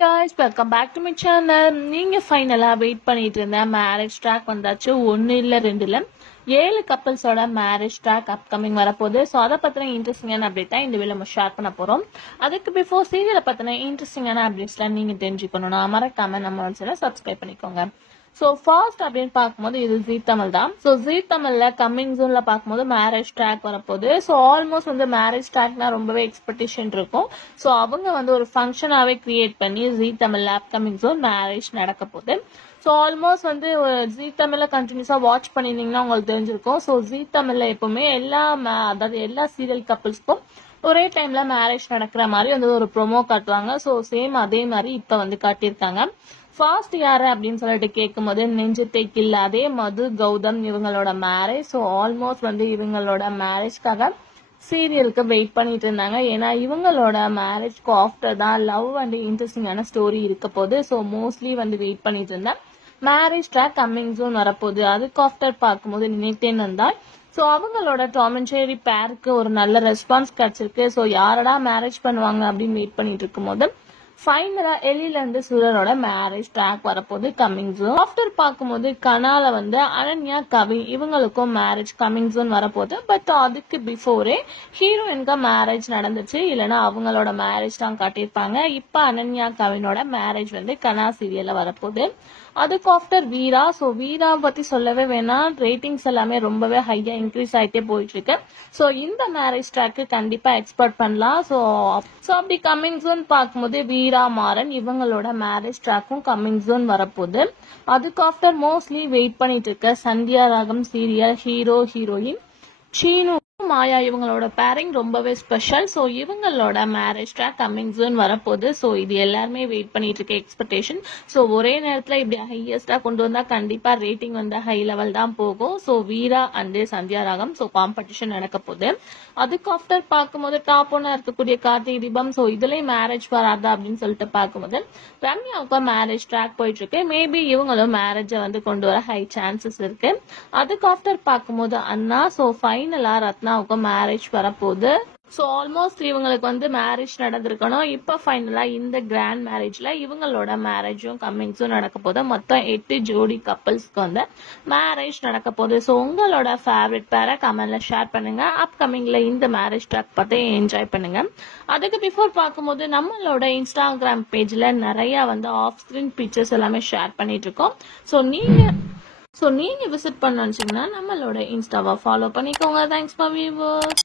Guys, welcome back to my channel. நீங்க ஃபைனலா wait பண்ணிட்டு இருந்த மேரேஜ் ட்ராக் வந்தாச்சு. 1 இல்ல 2 இல்ல 7 கப்பல்ஸோட மேரேஜ் ட்ராக் அப்கமிங் வரப்போகுது. ஸோ அதை பத்தின இன்ட்ரெஸ்டிங்கான அப்டேட் தான் இந்த வீடியோ நம்ம ஷேர் பண்ண போறோம். அதுக்கு பிஃபோர் சீரியலை பத்தின இன்ட்ரெஸ்டிங்கான அப்டேட்ஸ்லாம் நீங்க தெரிஞ்சுக்கணும்னா மறக்காம நம்ம சேனலை சப்ஸ்கிரைப் பண்ணிக்கோங்க. ஸோ ஃபர்ஸ்ட் அப்படின்னு பார்க்கும்போது இது ஜீ தமிழ் தான். ஸோ ஜீ தமிழ்ல கம்மிங் ஜூன்ல பார்க்கும்போது மேரேஜ் ட்ராக் வரப்போகுது. ஸோ ஆல்மோஸ்ட் மேரேஜ் ட்ராக்னா ரொம்பவே எக்ஸ்பெக்டேஷன் இருக்கும். ஸோ அவங்க ஒரு ஃபங்க்ஷனாவே கிரியேட் பண்ணி ஜீ தமிழ்ல அப்கமிங் ஜூன் மேரேஜ் நடக்க போகுது. ஸோ ஆல்மோஸ்ட் ஜீ தமிழ்ல கண்டினியூஸா வாட்ச் பண்ணிருந்தீங்கன்னா உங்களுக்கு தெரிஞ்சிருக்கும். ஸோ ஜீ தமிழ்ல எப்பவுமே அதாவது எல்லா சீரியல் கப்பிள்ஸ்க்கும் ஒரே டைம்ல மேரேஜ் நடக்கிற மாதிரி ஒரு ப்ரோமோ காட்டுவாங்க. ஸோ சேம் அதே மாதிரி இப்ப காட்டியிருக்காங்க. ஃபர்ஸ்ட் யாரு அப்படின்னு சொல்லிட்டு கேட்கும்போது நெஞ்சத்தை கில்ல அதே மது கௌதம் இவங்களோட மேரேஜ். ஸோ ஆல்மோஸ்ட் இவங்களோட மேரேஜ்க்காக சீரியலுக்கு வெயிட் பண்ணிட்டு இருந்தாங்க. ஏன்னா இவங்களோட மேரேஜ்க்கு ஆஃப்டர் தான் லவ் அண்ட் இன்ட்ரெஸ்டிங்கான ஸ்டோரி இருக்க போகுது. ஸோ மோஸ்ட்லி வெயிட் பண்ணிட்டு இருந்தேன். மேரேஜ் ட்ராக் கம்மிங் ஜூன் வரப்போகுது. அதுக்கு ஆஃப்டர் பார்க்கும்போது நினைத்தேன் வந்தால் ஸோ அவங்களோட டாம் அண்ட் ஜெர்ரி பேருக்கு ஒரு நல்ல ரெஸ்பான்ஸ் கிடைச்சிருக்கு. ஸோ யாரடா மேரேஜ் பண்ணுவாங்க அப்படின்னு வெயிட் பண்ணிட்டு இருக்கும்போது ஃபைனலா எலில இருந்து சுரரோட மேரேஜ் ட்ராக் வரப்போகுது கம்மிங் ஜூன். ஆஃப்டர் பார்க்கும்போது கனால அனன்யா கவின் இவங்களுக்கும் மேரேஜ் கம்மிங் ஜூன் வரப்போகுது. பட் அதுக்கு பிஃபோரே ஹீரோயினுக்கு மேரேஜ் நடந்துச்சு. இல்லைன்னா அவங்களோட மேரேஜ் தான் காட்டியிருப்பாங்க. இப்ப அனன்யா கவினோட மேரேஜ் கனா சீரியல்ல வரப்போகுது. அதுக்கு ஆஃப்டர் வீரா. ஸோ வீரா பத்தி சொல்லவே வேணாம், ரேட்டிங்ஸ் எல்லாமே ரொம்பவே ஹையா இன்க்ரீஸ் ஆயிட்டே போயிட்டு இருக்கு. ஸோ இந்த மேரேஜ் ட்ராக்கு கண்டிப்பா எக்ஸ்பெக்ட் பண்ணலாம். ஸோ அப்படி கம்மிங் ஜூன் பார்க்கும்போது வீரா மாறன் இவங்களோட மேரேஜ் ட்ராக்கும் கம்மிங் ஜூன் வரப்போகுது. அதுக்கு ஆஃப்டர் மோஸ்ட்லி வெயிட் பண்ணிட்டு இருக்க சந்தியா ராகம் சீரியல் ஹீரோ ஹீரோயின் சீனு மாயா இவங்களோட பேரிங் ரொம்பவே ஸ்பெஷல். ஸோ இவங்களோட மேரேஜ் ட்ராக் கம்மிங் ஜூன் வரப்போகுது. ஸோ இது எல்லாருமே வெயிட் பண்ணிட்டு இருக்க எக்ஸ்பெக்டேஷன். ஸோ ஒரே நேரத்தில் இப்படி ஹையஸ்டா கொண்டு வந்தா கண்டிப்பா ரேட்டிங் ஹை லெவல் தான் போகும். ஸோ வீரா அண்ட் சந்தியா ராகம் ஸோ காம்படிஷன் நடக்க போகுது. அதுக்கு ஆஃப்டர் பார்க்கும்போது டாப் ஒன்னா இருக்கக்கூடிய கார்த்திகை தீபம். ஸோ இதுலயும் மேரேஜ் வராதா அப்படின்னு சொல்லிட்டு பார்க்கும்போது ரம்யாவுக்கு மேரேஜ் ட்ராக் போயிட்டு இருக்கு. மேபி இவங்களும் மேரேஜை கொண்டு வர ஹை சான்சஸ் இருக்கு. அதுக்கு ஆஃப்டர் பார்க்கும்போது அண்ணா. ஸோ ஃபைனலா ரத்னாவுக்கு மேரேஜ் வரப்போகுது. ஸோ ஆல்மோஸ்ட் இவங்களுக்கு மேரேஜ் நடந்திருக்கணும். இப்போ ஃபைனலா இந்த கிராண்ட் மேரேஜ்ல இவங்களோட மேரேஜும் கம்மிங்ஸும் நடக்க போகுது. மொத்தம் 8 ஜோடி கப்பல்ஸ்க்கு மேரேஜ் நடக்க போகுது. ஸோ உங்களோட ஃபேவரட் பேரை கமெண்ட்ல ஷேர் பண்ணுங்க. அப்கமிங்ல இந்த மேரேஜ் ட்ராக் பார்த்து என்ஜாய் பண்ணுங்க. அதுக்கு பிஃபோர் பார்க்கும்போது நம்மளோட இன்ஸ்டாகிராம் பேஜ்ல நிறைய ஆஃப் ஸ்கிரீன் பிக்சர்ஸ் எல்லாமே ஷேர் பண்ணிட்டு இருக்கோம். ஸோ நீங்க விசிட் பண்ண நினைச்சீங்கன்னா நம்மளோட இன்ஸ்டாவை ஃபாலோ பண்ணிக்கோங்க. Thanks for viewers.